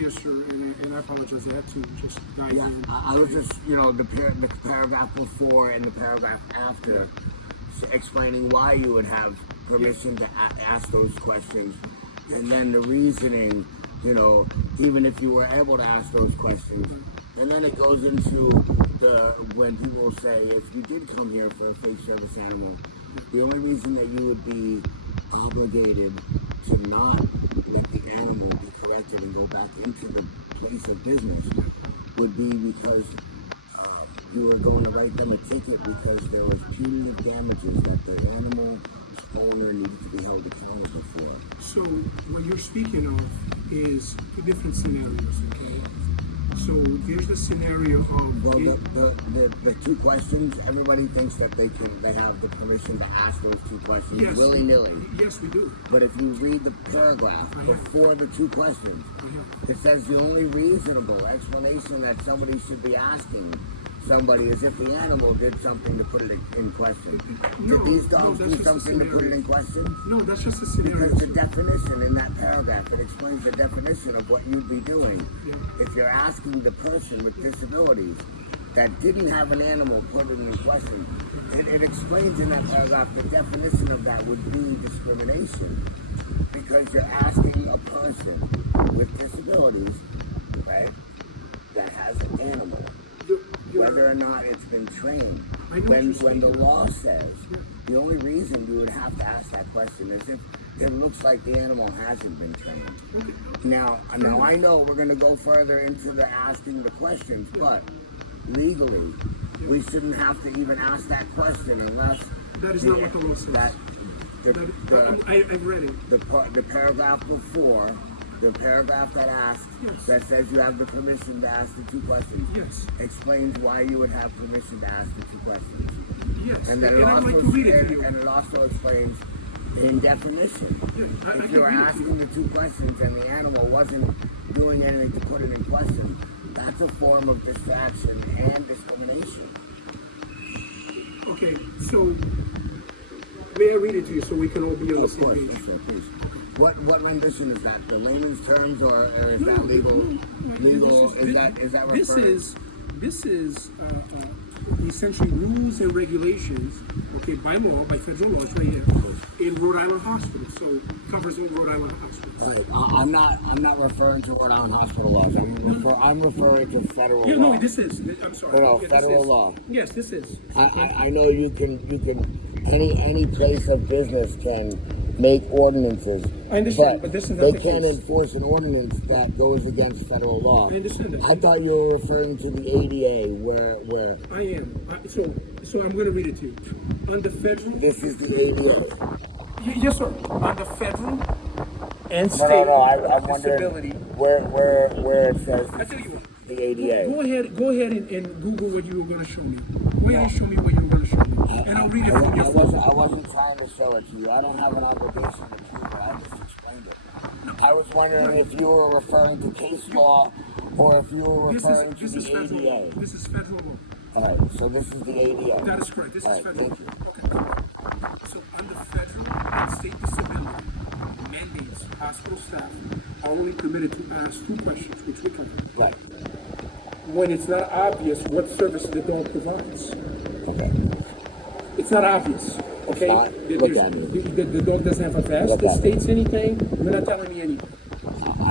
Yes, sir, and I apologize. I had to just dive Yeah, in. I was just, the paragraph before and the paragraph after explaining why you would have permission to ask those questions, and then the reasoning, even if you were able to ask those questions. And then it goes into when people say, if you did come here for a fake service animal, the only reason that you would be obligated to not let the animal be corrected and go back into the place of business would be because you were going to write them a ticket because there was punitive damages that the animal's owner needed to be held accountable for. So what you're speaking of is two different scenarios, okay? So there's the scenario of Well, the two questions, everybody thinks that they have the permission to ask those two questions willy-nilly. Yes, we do. But if you read the paragraph before the two questions, it says the only reasonable explanation that somebody should be asking somebody is if the animal did something to put it in question. Did these dogs do something to put it in question? No, that's just a scenario. Because the definition in that paragraph, it explains the definition of what you'd be doing if you're asking the person with disabilities that didn't have an animal put it in question. It explains in that paragraph the definition of that would be discrimination, because you're asking a person with disabilities, right, that has an animal, whether or not it's been trained. When the law says the only reason you would have to ask that question is if it looks like the animal hasn't been trained. Now I know we're going to go further into the asking the questions, but legally we shouldn't have to even ask that question unless that is not what the law says. I've read it. The paragraph before. The paragraph that asks, that says you have the permission to ask the two questions, explains why you would have permission to ask the two questions. Yes, and then it also explains in definition. If you're asking the two questions and the animal wasn't doing anything to put it in question, that's a form of distraction and discrimination. Okay, so may I read it to you so we can all be on the same page? Of course, please. What rendition is that? The layman's terms, or is that legal? Is that referred? This is essentially rules and regulations, okay, by law, by federal laws, right here, in Rhode Island Hospital. So it covers all Rhode Island hospitals. All right. I'm not referring to Rhode Island hospital laws. I'm referring to federal law. No, this is. I'm sorry. No, federal law. Yes, this is. I know you can any place of business can make ordinances. I understand, but this is not they the can't case. Enforce an ordinance that goes against federal law. I understand that. I thought you were referring to the ADA, where I am. So I'm going to read it to you. On the federal. This is the ADA. Yes, sir. On the federal and state I'm disability. wondering where it says I tell you what. the ADA. Go ahead and Google what you were going to show me. Go ahead and show me what you were going to show me, and I'll read it from your phone. I wasn't trying to show it to you. I don't have an obligation to prove it. I just explained it. I was wondering if you were referring to case law or if you were referring to the ADA. This is federal law. All right, so this is the ADA. That is correct. This is federal law. Thank you. Okay. So under federal and state disability mandates, hospital staff are only permitted to ask two questions, which we covered. Right. When it's not obvious what service the dog provides. Okay. It's not obvious. Okay? Look at me. The dog doesn't have a vest that states anything. You're not telling me anything.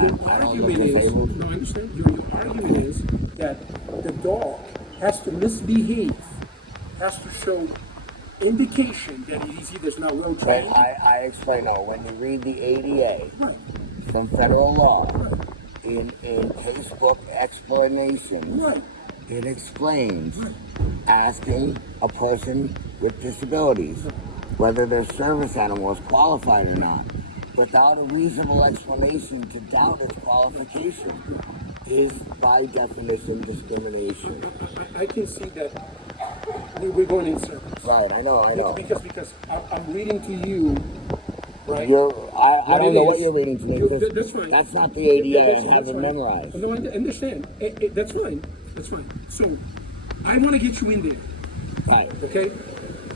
Your argument is, no, I understand. Your argument is that the dog has to misbehave, has to show indication that he's either not well trained. I explain, no, when you read the ADA from federal law, in casebook explanation, it explains asking a person with disabilities whether their service animal is qualified or not, without a reasonable explanation to doubt its qualification, is by definition discrimination. I can see that we're going in circles. Right, I know. Because I'm reading to you, right? I don't know what you're reading to me. That's fine. That's not the ADA. I have it memorized. No, I understand. That's fine. That's fine. So, I want to get you in there. Right. Okay?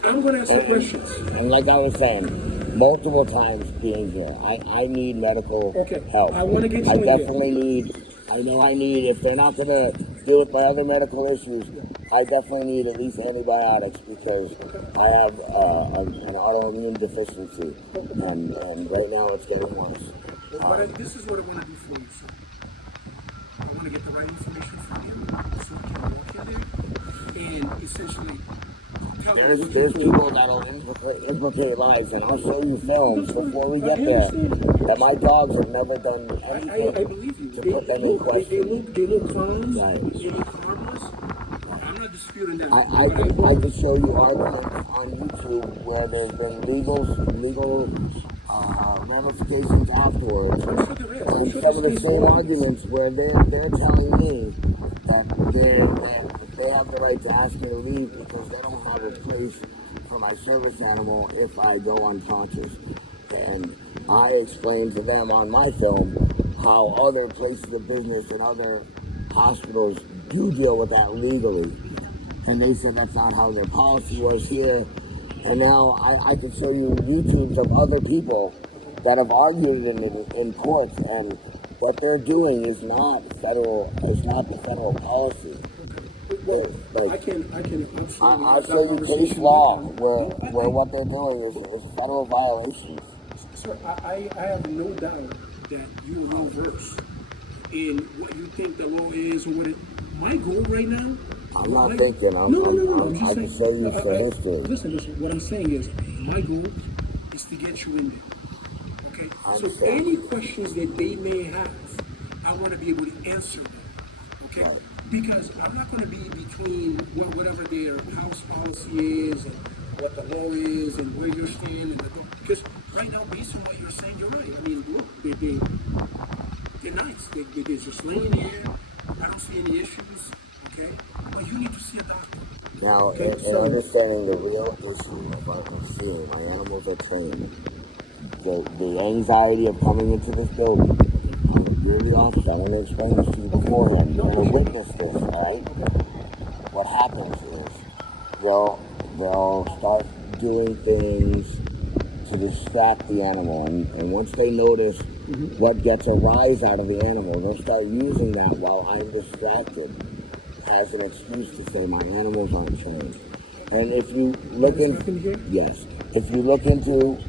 I'm going to ask the questions. And like I was saying, multiple times being here. I need medical help. I want to get you I in definitely need, I know I need, if they're not going to deal with my other medical issues, I definitely need at least antibiotics because I have an autoimmune deficiency. And right now it's getting worse. This is what I want to do for you, sir. I want to get the right information from you so I can walk in there and essentially tell you what There's you're people doing. that'll implicate lives, and I'll show you films before we get there that my dogs have never done anything I believe you. to put them in question. They look calm. Right. They look harmless. I'm not disputing that. I could show you arguments on YouTube where there's been legal ramifications afterwards, and some of the same arguments where they're telling me that they have the right to ask me to leave because they don't have a place for my service animal if I go unconscious. And I explained to them on my film how other places of business and other hospitals do deal with that legally. And they said that's not how their policy was here. And now I can show you YouTubes of other people that have argued in courts, and what they're doing is not the federal policy. Well, I can absolutely. I'll show you case law where what they're doing is federal violations. Sir, I have no doubt that you are well versed in what you think the law is or what it. My goal right now. I'm not thinking. No. I'm just I saying. can show you for history. Listen. What I'm saying is, my goal is to get you in there. Okay. So any questions that they may have, I want to be able to answer them. Okay. Right. Because I'm not going to be between whatever their house policy is and what the law is and where you're standing. Because right now, based on what you're saying, you're right. I mean, look, they're nice. They're just laying there. I don't see any issues. Okay, but you need to see a doctor. Now, in understanding the real issue of what I'm seeing, my animals are trained. The anxiety of coming into this building, you're the officer. I'm going to explain this to you beforehand. You're going to witness this, all right? What happens is they'll start doing things to distract the animal, and once they notice what gets a rise out of the animal, they'll start using that while I'm distracted as an excuse to say my animals aren't trained. And if you look if you look into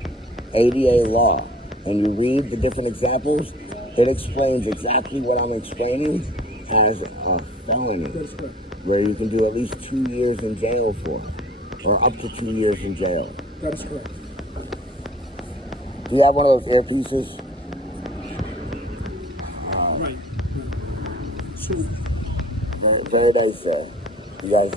ADA law and you read the different examples, it explains exactly what I'm explaining as a felony, where you can do at least 2 years in jail for, or up to 2 years in jail. That is correct. Do you have one of those earpieces? Right. So. Very nice, you guys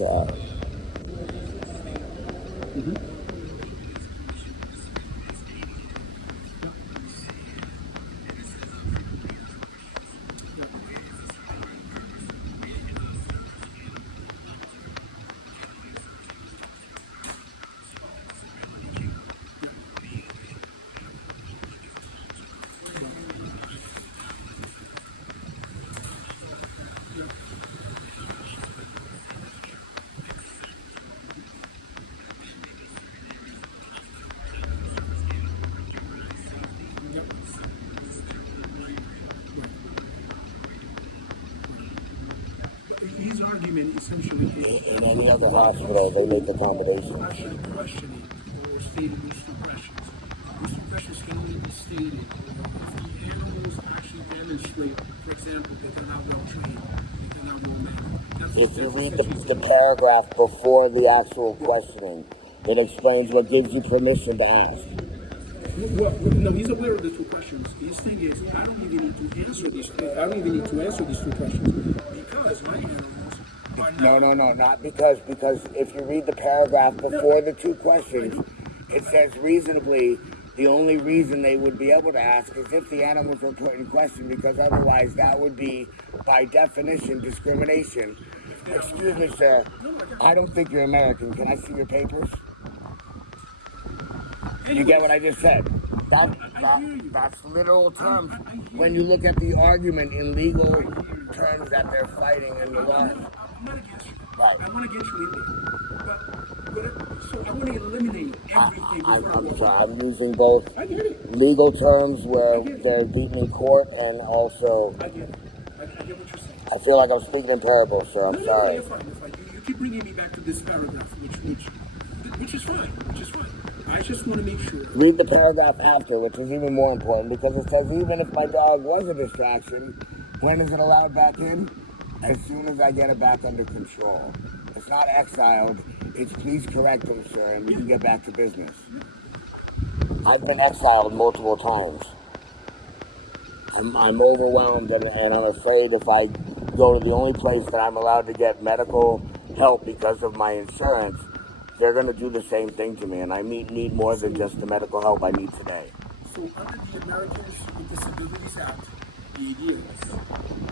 His argument essentially is in any other hospital, they make accommodations. I should have questioned it or stated these two questions. These two questions can only be stated if the animals actually demonstrate, for example, that they're not well trained, that they're not well mannered. If you read the paragraph before the actual questioning, it explains what gives you permission to ask. Well, no, he's aware of the two questions. His thing is, I don't even need to answer these two questions because my animals are not. No, not because if you read the paragraph before the two questions, it says reasonably the only reason they would be able to ask is if the animals were put in question, because otherwise that would be, by definition, discrimination. Excuse me, sir. I don't think you're American. Can I see your papers? You get what I just said? That's literal terms. When you look at the argument in legal terms that they're fighting in the law. I'm not against you. Right. I want to get you in there. So I want to eliminate everything. I'm sorry. I'm using both I get it. legal terms where I get it. they're beaten in court, and also I get it. I get what you're saying. I feel like I'm speaking in parables, so I'm No, sorry. you're fine. You're fine. You keep bringing me back to this paragraph, which is fine. Which is fine. I just want to make sure. Read the paragraph after, which is even more important, because it says even if my dog was a distraction, when is it allowed back in? As soon as I get it back under control. It's not exiled. It's please correct him, sir, and we can get back to business. I've been exiled multiple times. I'm overwhelmed, and I'm afraid if I go to the only place that I'm allowed to get medical help because of my insurance, they're going to do the same thing to me, and I need more than just the medical help I need today. So under the Americans with Disabilities Act, the ADA,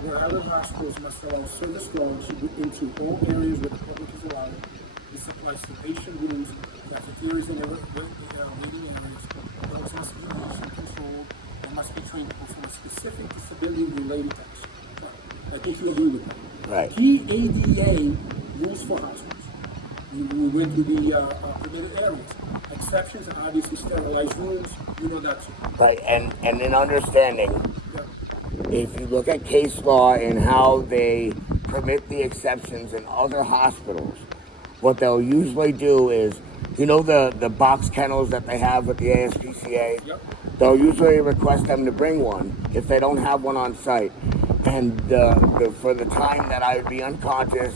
where other hospitals must allow service dogs into all areas where the public is allowed. This applies to patient rooms, cafeterias, and waiting areas. Dogs must be motion controlled and must be trained to perform specific disability-related tasks. I think you agree with that. Right. Key ADA rules for hospitals. We went through the permitted areas. Exceptions are obviously sterilized rooms. You know that too. Right, and in understanding, Yeah. if you look at case law and how they permit the exceptions in other hospitals, what they'll usually do is, you know the box kennels that they have with the ASPCA? Yep. They'll usually request them to bring one if they don't have one on site. And for the time that I would be unconscious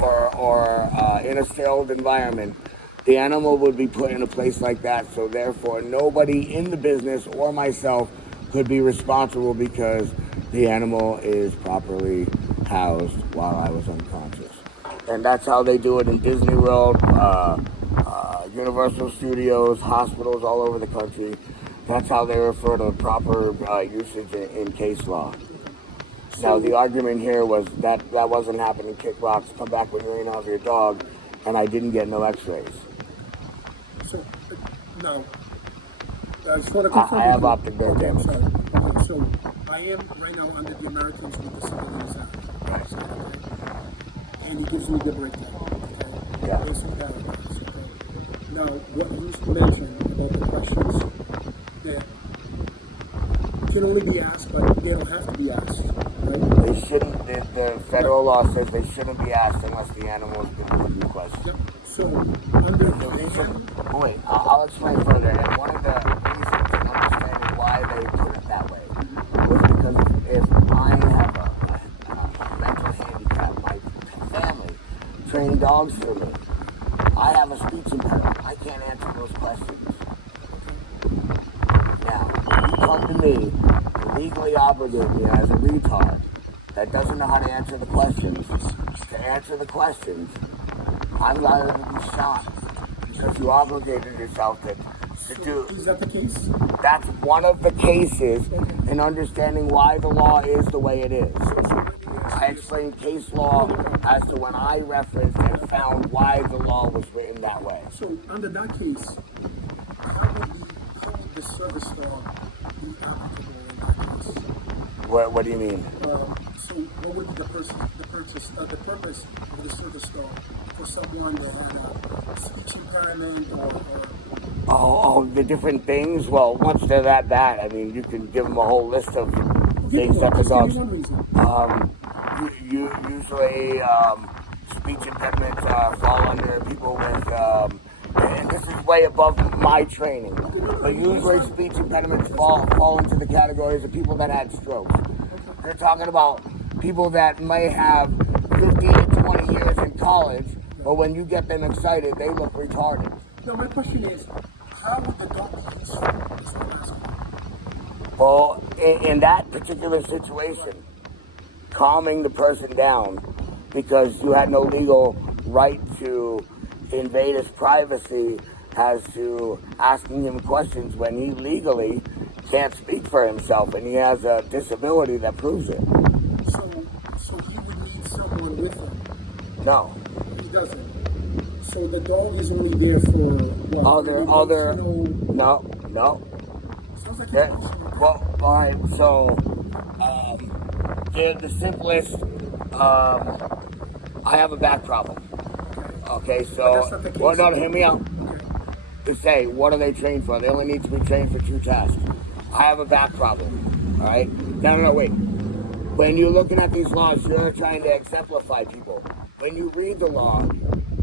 or in a sterile environment, the animal would be put in a place like that. So therefore, nobody in the business or myself could be responsible because the animal is properly housed while I was unconscious. And that's how they do it in Disney World, Universal Studios, hospitals all over the country. That's how they refer to the proper usage in case law. Now, the argument here was that wasn't happening. Kick rocks, come back when you're in of your dog, and I didn't get no x-rays. So, now, I just want to confirm. I have optic nerve Okay, I'm damage. sorry. Okay, so I am right now under the Americans with Disabilities Act. Right. Okay. And he gives me the breakdown. Okay. Yeah. Based on paragraphs. Okay. Now, what you mentioned about the questions that can only be asked, but they don't have to be asked, right? They shouldn't, the federal law says they shouldn't be asked unless the animal's been with you question. Yep. So, under The reason, wait, I'll explain further. And one of the reasons in understanding why they put it that way was because if I have a mental handicap, my family train dogs for me. I have a speech impediment. I can't answer those questions. Now, you come to me, legally obligate me as a retard that doesn't know how to answer the questions. To answer the questions, I'm liable to be shot because you obligated yourself to do. is that the case? That's one of the cases in understanding why the law is the way it is. I explained case law as to when I referenced and found why the law was written that way. So, under that case, how would the service dog be applicable in that case? What do you mean? So, what would be the purpose of the service dog for someone that had a speech impairment or Oh, the different things? Well, once they're that bad, I mean, you can give them a whole list of things that the dogs. Give me one reason. Usually, speech impediments fall under people with, and this is way above my training, but usually speech impediments fall into the categories of people that had strokes. They're talking about people that may have 15 to 20 years in college, but when you get them excited, they look retarded. No, my question is, how would the dog be useful? That's what I'm asking. Well, in that particular situation, calming the person down because you had no legal right to invade his privacy as to asking him questions when he legally can't speak for himself and he has a disability that proves it. So he would need someone with him. No. He doesn't. So the dog is only there for what? No. Sounds like Yeah, well, all right, so the simplest I have a back problem. Okay, But so, that's not the case. well, no, hear me out. Okay. To say, what are they trained for? They only need to be trained for 2 tasks. I have a back problem. All right? No, wait. When you're looking at these laws, you're trying to exemplify people. When you read the law,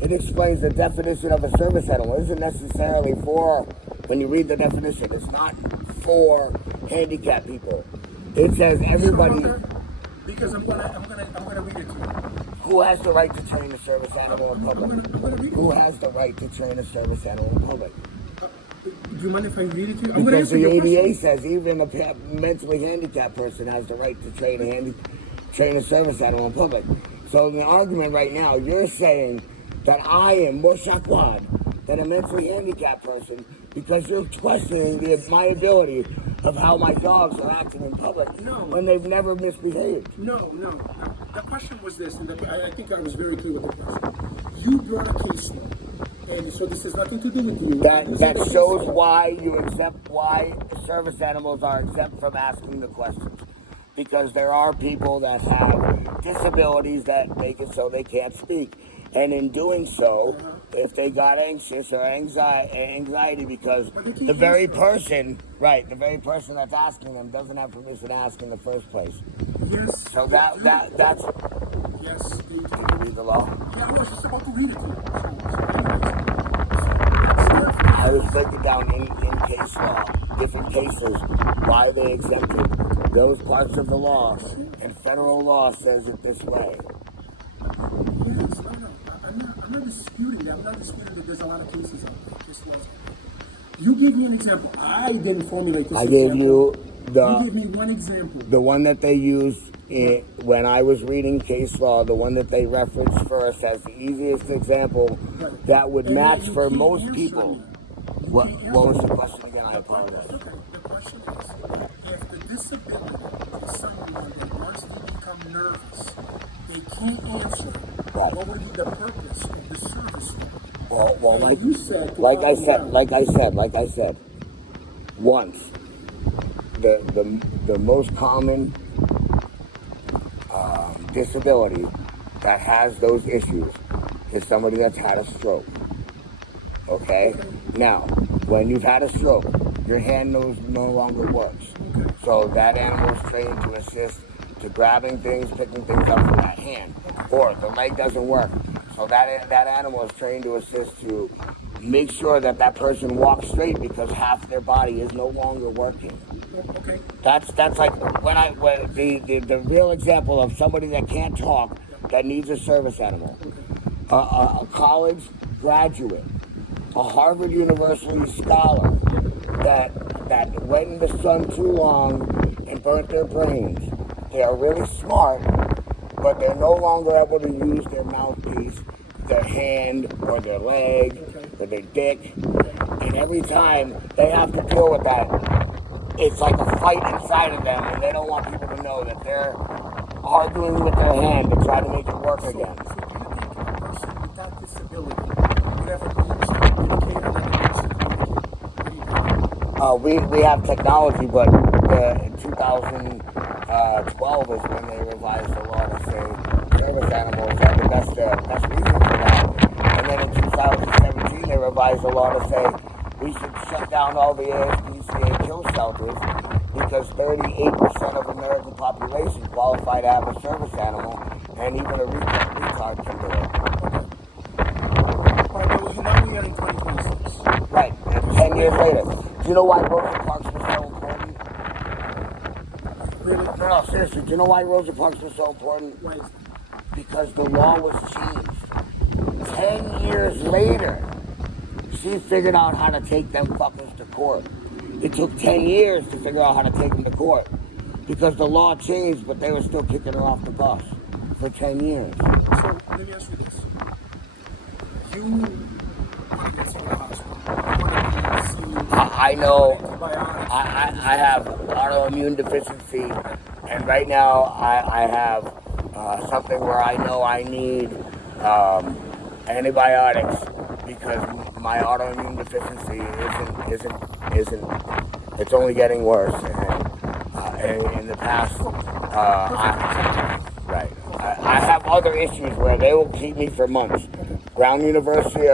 it explains the definition of a service animal. It isn't necessarily for, when you read the definition, it's not for handicapped people. It says everybody. Because I'm gonna read it to you. Who has the right to train a service animal in public? I'm gonna read it. Who has the right to train a service animal in public? Do you mind if I read it to you? I'm gonna Because answer the your ADA question. says even a mentally handicapped person has the right to train a service animal in public. So in the argument right now, you're saying that I am more shakwad than a mentally handicapped person because you're questioning my ability of how my dogs are acting in public No. when they've never misbehaved. No. The question was this, and I think I was very clear with the question. You brought a case law, and so this has nothing to do with you. That shows why why service animals are exempt from asking the questions. Because there are people that have disabilities that make it so they can't speak. And in doing so, if they got anxious or anxiety because the very person that's asking them doesn't have permission to ask in the first place. Yes. So that's... Yes. Did you read the law? Yeah, I was just about to read it to you. I was breaking down in case law, different cases, why they exempted those parts of the law, and federal law says it this way. Yes, no. I'm not disputing that. I'm not disputing that there's a lot of cases out there. Just wasn't. You gave me an example. I didn't formulate this I gave you You gave me one example. the one that they used when I was reading case law, the one that they referenced first as the easiest example that would match for most people. What was the question again? I apologize. Okay. The question is, if the disability is someone that once they become nervous, they can't answer, what would be the purpose of the service? Well, And you said, like I said, once the most common disability that has those issues is somebody that's had a stroke. Okay? Now, when you've had a stroke, your hand no longer works. So that animal is trained to assist to grabbing things, picking things up with that hand. Or the leg doesn't work. So that animal is trained to assist to make sure that that person walks straight because half their body is no longer working. Okay. That's like when the real example of somebody that can't talk that needs a service animal. A college graduate, a Harvard University scholar that went in the sun too long and burnt their brains. They are really smart, but they're no longer able to use their mouthpiece, their hand, or their leg, or their dick. And every time they have to deal with that, it's like a fight inside of them, and they don't want people to know that they're arguing with their hand to try to make it work again. So do you think if a person with that disability would have a means to communicate or not a means to communicate? We have technology, but in 2012 is when they revised the law to say service animals are the best reason for that. And then in 2017 they revised the law to say we should shut down all the ASPCA kill shelters because 38% of American population qualify to have a service animal, and even a retard can do it. Alright, but now we are in 2026. Right, and 10 years later. Do you know why Rosa Parks was so important? Really? No, seriously, do you know why Rosa Parks was so important? Why is that? Because the law was changed. 10 years later, she figured out how to take them fuckers to court. It took 10 years to figure out how to take them to court. Because the law changed, but they were still kicking her off the bus for 10 years. So, let me ask you this. You want to get to the hospital. You want to be seen. I know Antibiotics. I have autoimmune deficiency, and right now I have something where I know I need antibiotics because my autoimmune deficiency isn't it's only getting worse. And in the past, I have other issues where they will keep me for months. Brown University,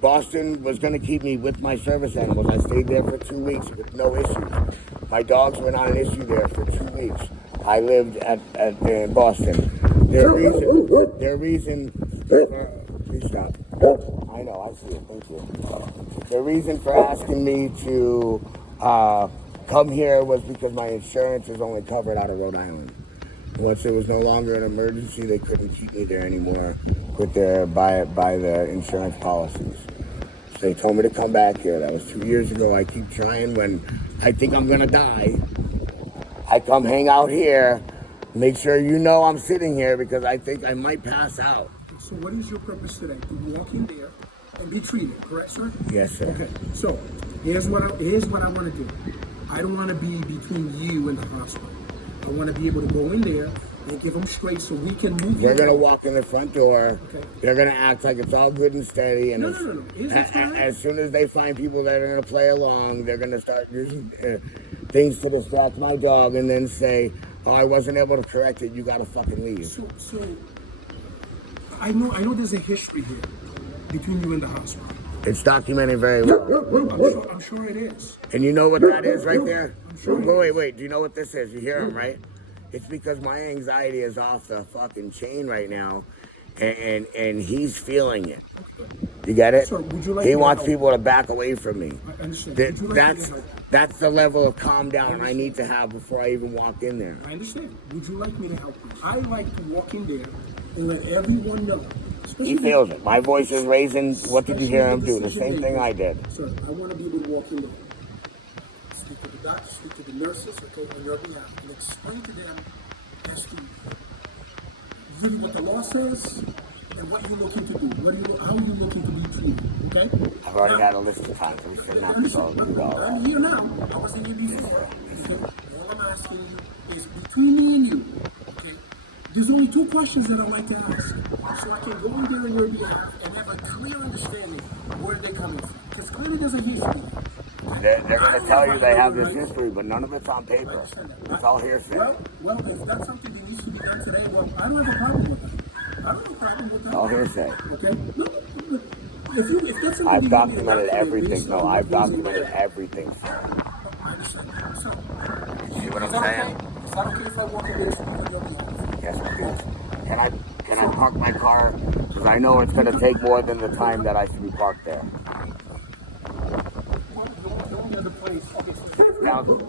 Boston was going to keep me with my service animals. I stayed there for 2 weeks with no issues. My dogs were not an issue there for 2 weeks. I lived in Boston. Their reason please stop. I know, I see it. Thank you. The reason for asking me to come here was because my insurance is only covered out of Rhode Island. Once it was no longer an emergency, they couldn't keep me there anymore with by the insurance policies. So they told me to come back here. That was 2 years ago. I keep trying. When I think I'm gonna die, I come hang out here, make sure you know I'm sitting here because I think I might pass out. So what is your purpose today? To walk in there and be treated, correct, sir? Yes, sir. Okay, so here's what I want to do. I don't want to be between you and the hospital. I want to be able to go in there and give them straight so we can move. They're going to walk in the front door. Okay. They're going to act like it's all good and steady. And No. As soon as they find people that are going to play along, they're going to start using things to distract my dog and then say, oh, I wasn't able to correct it. You got to fucking leave. So I know there's a history here between you and the hospital. It's documented very well. I'm sure it is. And you know what that is right there? Sure. Wait. Do you know what this is? You hear him, right? It's because my anxiety is off the fucking chain right now, and he's feeling it. You get it? So would you like he wants people to back away from me. I understand. That's the level of calm down I need to have before I even walk in there. I understand. Would you like me to help you? I like to walk in there and let everyone know. He feels it. My voice is raising. What did you hear him do? The same thing I did. Sir, I want to be able to walk in there. Speak to the doctor, speak to the nurses, okay, on your behalf, and explain to them as to really what the law says and what you're looking to do. How are you looking to be treated, okay? I've already had a list of times. We should not be all I'm here now. I wasn't here before. Okay? All I'm asking you is between me and you, okay? There's only 2 questions that I like to ask, so I can go in there on your behalf and have a clear understanding where they're coming from. Because clearly there's a history. They're going to tell you they have this history, but none of it's on paper. It's all hearsay. Well, if that's something that needs to be done today, well, I don't have a problem with that. I don't have a problem with that. All hearsay. Okay? No. If that's something I've documented everything. No, I've documented everything. I understand. So, you see what I'm saying? Is that okay if I walk away from you? Yes, please. Can I park my car? Because I know it's going to take more than the time that I should be parked there.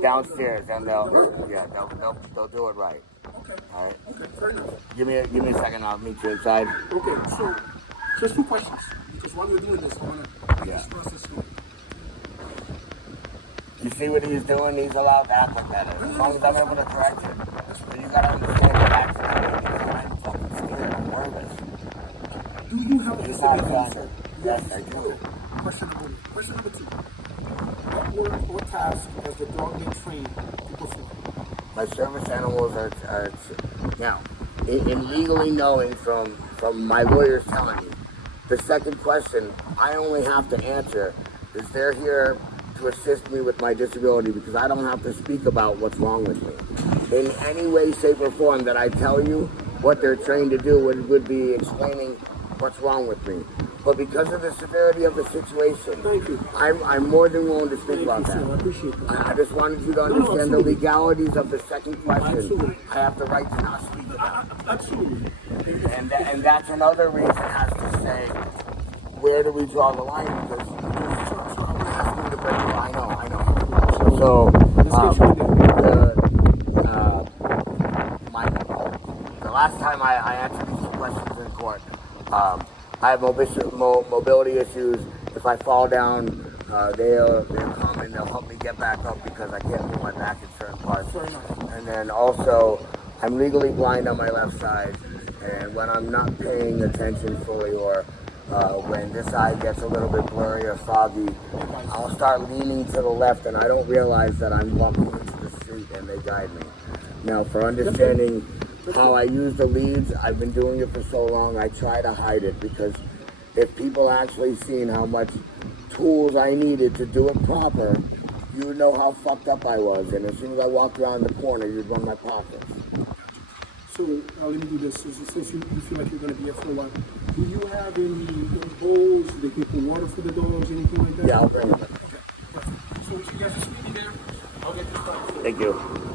Downstairs, and they'll do it right. Okay. All right. Okay, fair enough. Give me a second. I'll meet you inside. Okay, so just 2 questions. Because while you're doing this, I want to make this process going. You see what he's doing? He's allowed to act like that. As long as I'm able to correct it. But you gotta understand the accident because I'm fucking scared. I'm nervous. Do you have a He's not trying. Yes, I do. Question number 2. What work or task has the dog been trained to perform? My service animals are now, in legally knowing from my lawyers telling me, the second question I only have to answer is they're here to assist me with my disability because I don't have to speak about what's wrong with me. In any way, shape, or form that I tell you what they're trained to do would be explaining what's wrong with me. But because of the severity of the situation, Thank you. I'm more than willing to speak about that. Sir, I appreciate that. I just wanted you to understand the legalities of the second question. Absolutely. I have the right to not speak about it. Absolutely. And that's another reason as to say, where do we draw the line? Because I'm asking you to break the line. I know. So, the last time I answered these 2 questions in court, I have mobility issues. If I fall down, they'll come and they'll help me get back up because I can't move my back in certain parts. And then also, I'm legally blind on my left side, and when I'm not paying attention fully or when this eye gets a little bit blurry or foggy, I'll start leaning to the left and I don't realize that I'm walking into the street and they guide me. Now, for understanding how I use the leads, I've been doing it for so long, I try to hide it because if people actually seen how much tools I needed to do it proper, you would know how fucked up I was. And as soon as I walked around the corner, you'd run my pockets. So let me do this. Since you feel like you're going to be here for a while, do you have any bowls? They can put water for the dogs, anything like that? Yeah, I'll bring them. Okay, perfect. So you guys just meet me there. I'll get this started. Thank you.